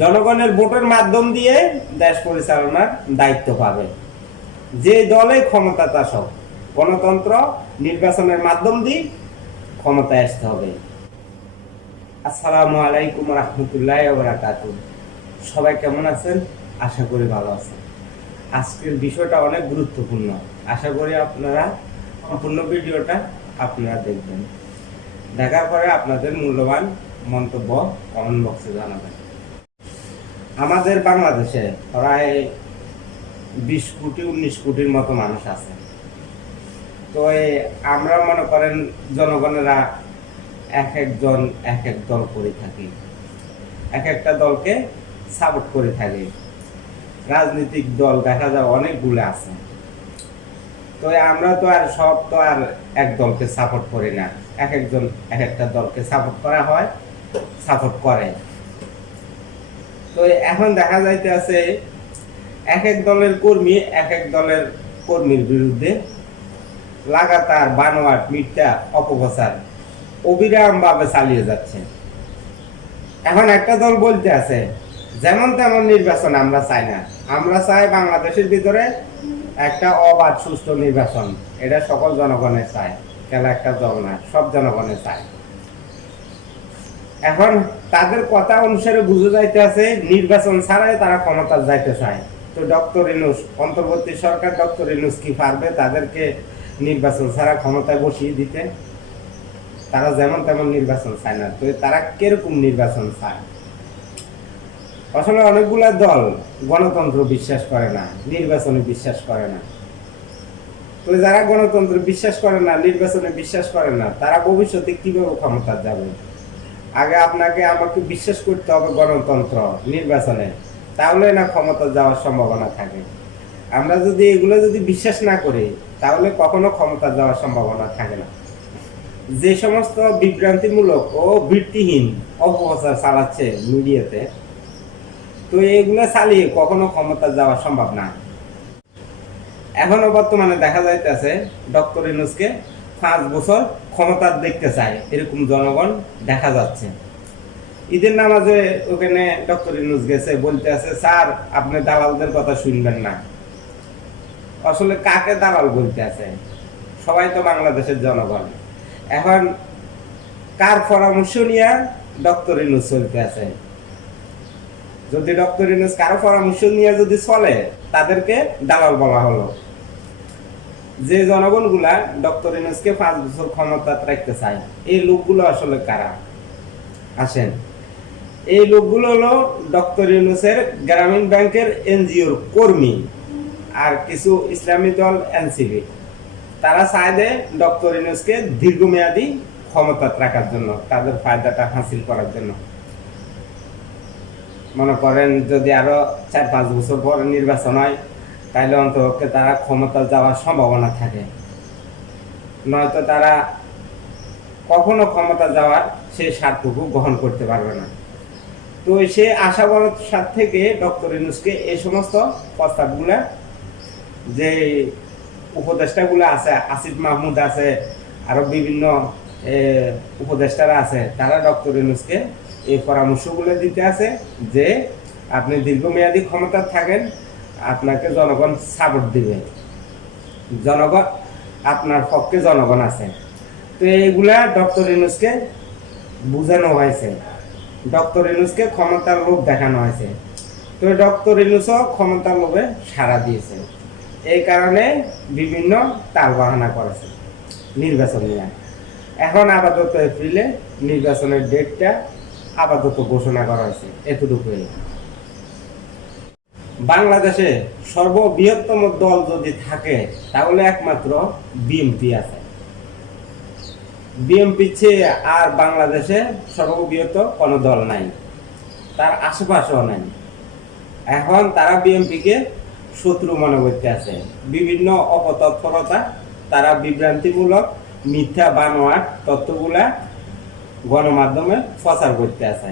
জনগণের ভোটের মাধ্যম দিয়ে দেশ পরিচালনার দায়িত্ব পাবে। যে দলে ক্ষমতা শাসক গণতন্ত্র নির্বাচনের মাধ্যম দিয়ে ক্ষমতায় আসতে হবে। আসসালামু আলাইকুম রহমতুল্লাহ বারাকাত সবাই কেমন আছেন? আশা করি ভালো আছেন। আজকের বিষয়টা অনেক গুরুত্বপূর্ণ। আশা করি আপনারা সম্পূর্ণ ভিডিওটা আপনারা দেখবেন। দেখার পরে আপনাদের মূল্যবান মন্তব্য কমেন্ট বক্সে জানাবেন। আমাদের বাংলাদেশে প্রায় বিশ কোটি, উনিশ কোটির মতো মানুষ আছে। তো আমরা মনে করেন জনগণেরা এক একজন, এক এক দল করে থাকি। এক একটা দলকে সাপোর্ট করে থাকি। রাজনৈতিক দল দেখা যায় অনেকগুলো আছে। তো আমরা তো আর সব তো আর এক দলকে সাপোর্ট করি না। এক একজন, এক একটা দলকে সাপোর্ট করা হয় সাপোর্ট করে। তো এখন দেখা যাইতে আছে এক এক দলের কর্মী, এক এক দলের কর্মীর বিরুদ্ধে লাগাতার বানোয়াট, মিথ্যা অপপ্রচার, অবিরাম ভাবে চালিয়ে যাচ্ছে। এখন একটা দল বলতে আছে, যেমন তেমন নির্বাচন আমরা চাই না। আমরা চাই বাংলাদেশের ভিতরে একটা অবাধ, সুষ্ঠু নির্বাচন। এটা সকল জনগণের চায় কেলা একটা দল না, সব জনগণের চায় এখন তাদের কথা অনুসারে বুঝে যাইতে আছে, নির্বাচন ছাড়াই তারা ক্ষমতা যাইতে চায়। তো ডক্টর ইনুস, অন্তর্বর্তী সরকার ডক্টর ইনুস কি পারবে তাদেরকে নির্বাচন ছাড়া ক্ষমতায় বসিয়ে দিতে? তারা যেমন তেমন নির্বাচন চায় না। তো তারা কীরকম নির্বাচন চায়? আসলে অনেকগুলা দল গণতন্ত্র বিশ্বাস করে না, নির্বাচনে বিশ্বাস করে না। তো যারা গণতন্ত্র বিশ্বাস করে না, নির্বাচনে বিশ্বাস করে না, তারা ভবিষ্যতে কীভাবে ক্ষমতা যাবে? আগে আপনাকে আমাকে বিশ্বাস করতে হবে গণতন্ত্র, নির্বাচনে। তাহলে না ক্ষমতা যাওয়ার সম্ভাবনা থাকে। আমরা যদি এগুলো যদি বিশ্বাস না করি, তাহলে কখনো ক্ষমতা যাওয়ার সম্ভাবনা থাকে না। যে সমস্ত বিভ্রান্তিমূলক ও ভিত্তিহীন অপপ্রচার চালাচ্ছে মিডিয়াতে, তো এগুলো চালিয়ে কখনো ক্ষমতা যাওয়া সম্ভব না। এখনও বর্তমানে দেখা যাইতেছে ডক্টর ইনুসকে পাঁচ বছর ক্ষমতা দেখতে চায়, এরকম জনগণ দেখা যাচ্ছে। ঈদের নামাজে ওখানে ডক্টর ইনুস গেছে, বলতে আছে, স্যার, আপনি দালালদের কথা শুনবেন না। আসলে কাকে দালাল বলতে আছে? সবাই তো বাংলাদেশের জনগণ। এখন কার পরামর্শ নিয়ে ডক্টর ইনুস চলতে আছে? যদি ডক্টর ইনুস কারও পরামর্শ নিয়ে যদি চলে, তাদেরকে দালাল বলা হলো। যে জনগণগুলা ডক্টর ইনুসকে পাঁচ বছর ক্ষমতা রাখতে চায়, এই লোকগুলো আসলে কারা? আসেন। এই লোকগুলো হলো ডক্টর ইউনুসের গ্রামীণ ব্যাংকের এনজিওর কর্মী আর কিছু ইসলামী দল এনসিবি তারা চায় দেয় ডক্টর ইউনুসকে দীর্ঘমেয়াদী ক্ষমতা রাখার জন্য, তাদের ফায়দাটা হাসিল করার জন্য। মনে করেন যদি আরও চার পাঁচ বছর পর নির্বাচন হয় তাহলে অন্তপক্ষে তারা ক্ষমতা যাওয়ার সম্ভাবনা থাকে। নয়তো তারা কখনো ক্ষমতা যাওয়ার সেই স্বার্থটুকু গ্রহণ করতে পারবে না। তো সে আশা ভরসার থেকে ডক্টর ইনুসকে এই সমস্ত প্রস্তাবগুলা, যে উপদেষ্টাগুলো আছে, আসিফ মাহমুদ আছে, আরও বিভিন্ন উপদেষ্টারা আছে, তারা ডক্টর ইনুসকে এই পরামর্শগুলো দিতে আছে যে আপনি দীর্ঘমেয়াদী ক্ষমতা থাকেন আপনাকে জনগণ সাপোর্ট দিবে। জনগণ, আপনার পক্ষে জনগণ আছে। তো এইগুলা ডক্টর ইনুসকে বুঝানো হয়েছে। ডক্টর ইনুসকে ক্ষমতার লোভ দেখানো হয়েছে। তো ডক্টর ইনুসও ক্ষমতার লোভে সাড়া দিয়েছে। এই কারণে বিভিন্ন তাল বাহানা করেছে নির্বাচন নিয়ে। এখন আপাতত এপ্রিলে নির্বাচনের ডেটটা আপাতত ঘোষণা করা হয়েছে। এতটুকুই। বাংলাদেশে সর্ববৃহত্তম দল যদি থাকে, তাহলে একমাত্র বিএনপি আছে। বিএনপি চেয়ে আর বাংলাদেশে সর্ববৃহৎ কোনো দল নাই। তার আশেপাশেও নাই। এখন তারা বিএনপিকে শত্রু মনে করতে আছে। বিভিন্ন অপতৎপরতা, তারা বিভ্রান্তিমূলক মিথ্যা বানোয়াট তথ্যগুলা গণমাধ্যমে প্রচার করতে আছে।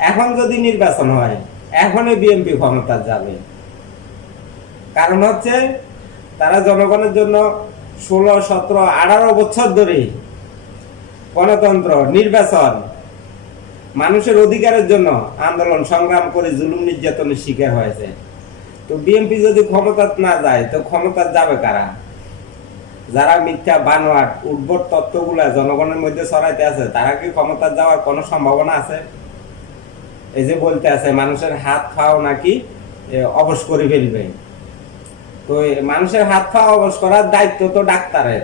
এখন যদি নির্বাচন হয় এখনই বিএনপি ক্ষমতা যাবে। কারণ হচ্ছে তারা জনগণের জন্য ষোলো, সতেরো, আঠারো বছর ধরে গণতন্ত্র, নির্বাচন, মানুষের অধিকারের জন্য আন্দোলন, সংগ্রাম করে জুলুম নির্যাতনের শিকার হয়েছে। তো বিএনপি যদি ক্ষমতা না যায়, তো ক্ষমতা যাবে কারা? যারা মিথ্যা, বানোয়াট, উদ্ভট তত্ত্বগুলা জনগণের মধ্যে ছড়াইতে আছে, তারা কি ক্ষমতা যাওয়ার কোনো সম্ভাবনা আছে? এই যে বলতে আছে, মানুষের হাত পাও নাকি অবশ করে ফেলবে। তো মানুষের হাত পা অবশ করার দায়িত্ব তো ডাক্তারের।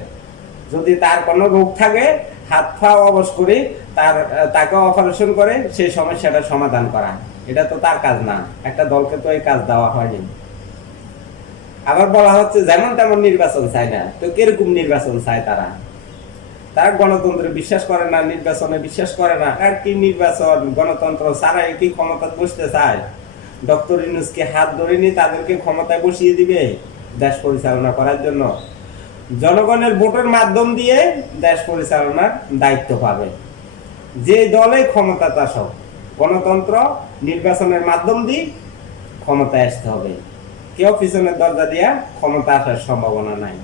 যদি তার কোনো রোগ থাকে, হাত পা অবশ করে তার তাকে অপারেশন করে, সেই সমস্যাটা সমাধান করা। এটা তো তার কাজ না, একটা দলকে তো এই কাজ দেওয়া হয়নি। আবার বলা হচ্ছে, যেমন তেমন নির্বাচন চায় না। তো কীরকম নির্বাচন চায় তারা? তারা গণতন্ত্রে বিশ্বাস করে না, নির্বাচনে বিশ্বাস করে না। আর কি নির্বাচন? গণতন্ত্র ছাড়াই কি ক্ষমতা বসতে চায়? ডক্টর ইউনুসকে হাত ধরে নিয়ে তাদেরকে ক্ষমতায় বসিয়ে দিবে দেশ পরিচালনা করার জন্য। জনগণের ভোটের মাধ্যম দিয়ে দেশ পরিচালনার দায়িত্ব পাবে। যে দলে ক্ষমতা সব গণতন্ত্র নির্বাচনের মাধ্যম দিয়ে ক্ষমতায় আসতে হবে। কেউ পিছনের দরজা দিয়া ক্ষমতা আসার সম্ভাবনা নাই।